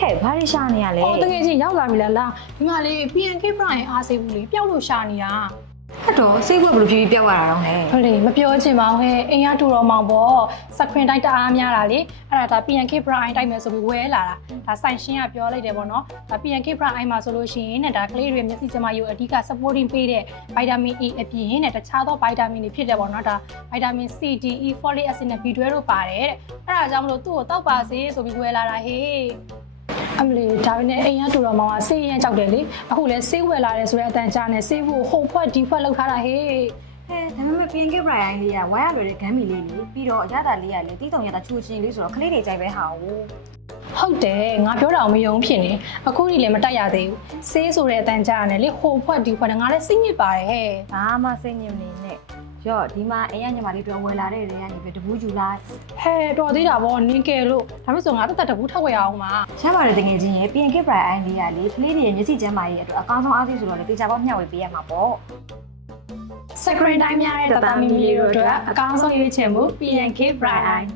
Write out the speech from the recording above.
ဟဲ့ဘာတွေရှာနေရလဲ အော်တကယ်ချင်းရောက်လာပြီလားဒီမှာလေ PNK Prime အားစေးဘူးလေပျောက်လို့ရှာနေတာ အဲ့တော့စိတ်ဝက်ဘယ်လိုဖြစ်ပြီးပြောက်ရတာတော့လဲ ဟုတ်လေမပြောချင်ပါဘူးဟဲ့အိမ်ကတူတော်မောင်ပေါ့စခရင်တိုက်တအားများတာလေအဲ့ဒါ PNK Prime တိုက်မယ်ဆိုပြီးဝယ်လာတာဒါဆိုင်ရှင်းကပြောလိုက်တယ်ပေါ့နော်ဒါ PNK Prime မှာဆိုလို့ရှိရင်နဲ့ဒါကလေးတွေမျက်စိကျမရုပ်အဓိက supporting ပေးတဲ့ vitamin E အပြင်နဲ့တခြားသော vitamin တွေဖြစ်တယ်ပေါ့နော်ဒါ vitamin C D E folic acid နဲ့ B12 တို့ပါတယ်တဲ့အဲ့ဒါကြောင့်မလို့သူ့ကိုတောက်ပါစေဆိုပြီးဝယ်လာတာဟေးအမလီဒါပေမဲ့အိမ်ကတူတော်မောင်ကဆေးရင်ကြောက်တယ်လေအခုလဲဆေးဝယ်လာတယ်ဆိုတဲ့အတန်ကြာနဲ့ဆေးဖို့ဟိုဖွက်ဒီဖွက်လောက်ထားတာဟေး ဟဲ့ဒါပေမဲ့ PNK Brian လေးကဝိုင်းရလွယ်တဲ့ဂမ်းမီလေးလေပြီးတော့အရသာလေးကလေတီးတုံရတာချူချင်းလေးဆိုတော့ကလေးတွေကြိုက်ပဲဟာ哦ဟုတ်တယ်ငါပြောတာမယုံဖြစ်နေအခုဒီလည်းမတက်ရသေးဘူးဆေးဆိုတဲ့အတန်ကြာနဲ့လေဟိုဖွက်ဒီဖွက်ငါလည်းစိတ်ညစ်ပါတယ်ဟဲ့ ဘာမှစိတ်ညစ်နေနဲ့ရော့ဒီမှာအိမ်ကညီမလေးတို့ဝယ်လာတဲ့တွေကနေပဲတပူးယူလိုက် ဟဲ့တော်သေးတာဗောနင်းကယ်လို့ဒါပေမဲ့ဆိုငါတက်တပူးထောက်ဝယ်အောင်ပါ ချမ်းပါတယ်တကယ်ချင်းရေ PNK Brian လေးကလေကလေးတွေရဲ့မျက်စိကျန်းမာရေးအတွက်အကောင်းဆုံးအားပေးဆိုတော့လေတေချာပေါက်မျှဝေပေးရမှာပေါ့ စကရင်တိုင်းများတဲ့တတမီမီလေးတို့အတွက်အကောင်းဆုံးရွေးချယ်မှု PNK Prime